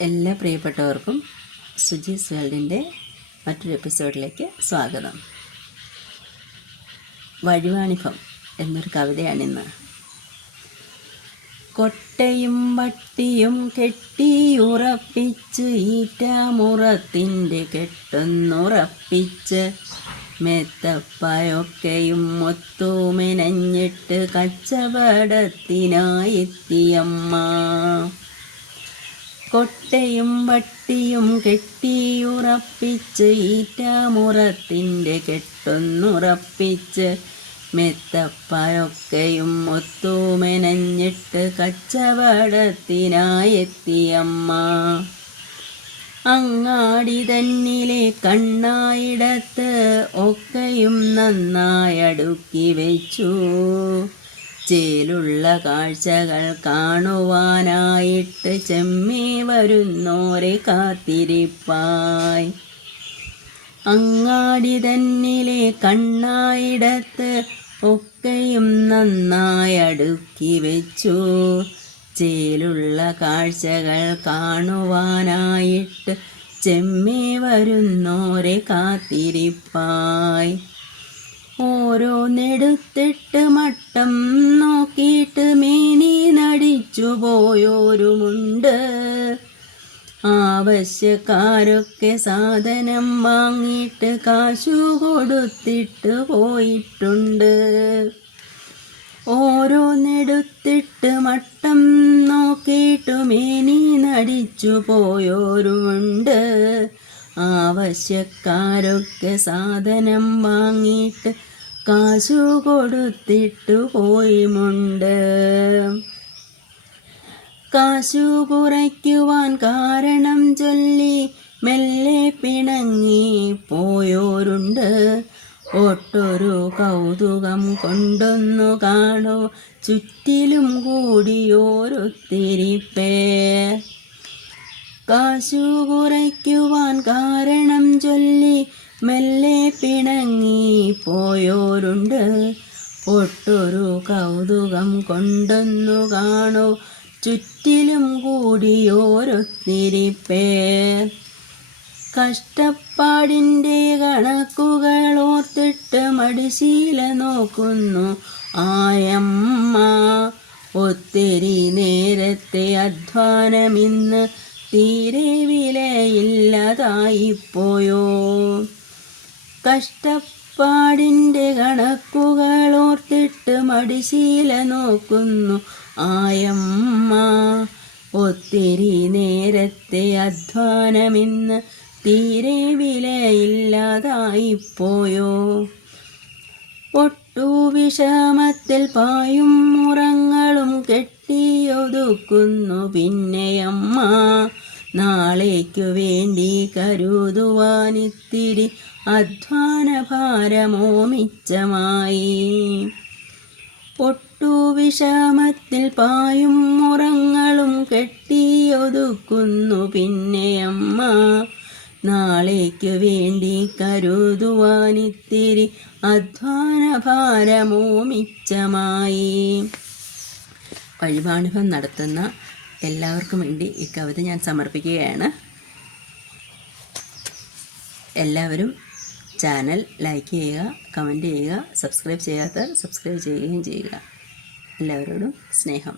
എല്ലാ പ്രിയപ്പെട്ടവർക്കും സുജീസ് വേൾഡിന്റെ മറ്റൊരു എപ്പിസോഡിലേക്ക് സ്വാഗതം. വഴിവാണിഭം എന്നൊരു കവിതയാണിന്ന്. കൊട്ടയും വട്ടിയും കെട്ടിയുറപ്പിച്ച് ഈറ്റാമുറത്തിന്റെ കെട്ടുന്നുറപ്പിച്ച് മെത്തപ്പയൊക്കെയും ഒത്തുമെനഞ്ഞിട്ട് കച്ചവടത്തിനായെത്തിയമ്മ. കൊട്ടയും വട്ടിയും കെട്ടിയുറപ്പിച്ച് ഈറ്റാമുറത്തിന്റെ കെട്ടൊന്നുറപ്പിച്ച് മെത്തപ്പയൊക്കെയും ഒത്തുമെനഞ്ഞിട്ട് കച്ചവടത്തിനായെത്തിയമ്മ. അങ്ങാടി തന്നിലെ കണ്ണായിടത്ത് ഒക്കെയും നന്നായി അടുക്കി വെച്ചു. ചേലുള്ള കാഴ്ചകൾ കാണുവാനായിട്ട് ചെമ്മി വരുന്നോരെ കാത്തിരിപ്പായി. അങ്ങാടി തന്നിലെ കണ്ണായിടത്ത് ഒക്കെയും നന്നായി അടുക്കി വെച്ചു. ചേലുള്ള കാഴ്ചകൾ കാണുവാനായിട്ട് ചെമ്മി വരുന്നോരെ കാത്തിരിപ്പായി. ഓരോന്നെടുത്തിട്ട് മട്ടം നോക്കിയിട്ട് മേനി നടിച്ചു പോയോരുമുണ്ട് ആവശ്യക്കാരൊക്കെ സാധനം വാങ്ങിയിട്ട് കാശു കൊടുത്തിട്ട് പോയിട്ടുണ്ട്. ഓരോ നെടുത്തിട്ട് മട്ടം നോക്കിയിട്ട് മേനി നടിച്ചു പോയോരുമുണ്ട് ആവശ്യക്കാരൊക്കെ സാധനം വാങ്ങിയിട്ട് കാശു കൊടുത്തിട്ടു പോയിമുണ്ട്. കാശു കുറയ്ക്കുവാൻ കാരണം ചൊല്ലി മെല്ലെ പിണങ്ങി പോയോരുണ്ട്. ഒട്ടൊരു കൗതുകം കൊണ്ടൊന്നു കാണൂ. ചുറ്റിലും കൂടിയോരൊത്തിരി പേർ കാശു കുറയ്ക്കുവാൻ കാരണം ചൊല്ലി മെല്ലെ പിണങ്ങി പോയോരുണ്ട്. ഒട്ടൊരു കൗതുകം കൊണ്ടൊന്നു കാണൂ? ചുറ്റിലും കൂടിയോരൊത്തിരി പേർ കഷ്ടപ്പാടിന്റെ കണക്കുകൾ ഓർത്തിട്ട് മടിശീല നോക്കുന്നു ആയമ്മ. ഒത്തിരി നേരത്തെ അധ്വാനമിന്ന് തീരെ വിലയില്ലാതായിപ്പോയോ? കഷ്ടപ്പാടിന്റെ കണക്കുകൾ ഓർത്തിട്ട് മടിശീല നോക്കുന്നു. ആയമ്മ ഒത്തിരി നേരത്തെ അധ്വാനമിന്ന് തീരെ വിലയില്ലാതായിപ്പോയോ? ഒട്ടു വിഷമത്തിൽ പായും മുറങ്ങളും കെട്ടിയൊതുക്കുന്നു. പിന്നെയമ്മ നാളേക്കു വേണ്ടി കരുതുവാനിത്തിരി അധ്വാന ഭാരമോ മിച്ചമായി ഒട്ടു വിഷമത്തിൽ പായും മുറങ്ങളും കെട്ടിയൊതുക്കുന്നു പിന്നെയമ്മ നാളേക്കു വേണ്ടി കരുതുവാനിത്തിരി അധ്വാന ഭാരമോ മിച്ചമായി വഴിപാണിഭം നടത്തുന്ന എല്ലാവർക്കും വേണ്ടി ഈ കവിത ഞാൻ സമർപ്പിക്കുകയാണ്. എല്ലാവരും ചാനൽ ലൈക്ക് ചെയ്യുക കമന്റ് ചെയ്യുക സബ്സ്ക്രൈബ് ചെയ്യാത്തവർ സബ്സ്ക്രൈബ് ചെയ്യുകയും ചെയ്യുക. എല്ലാവരോടും സ്നേഹം.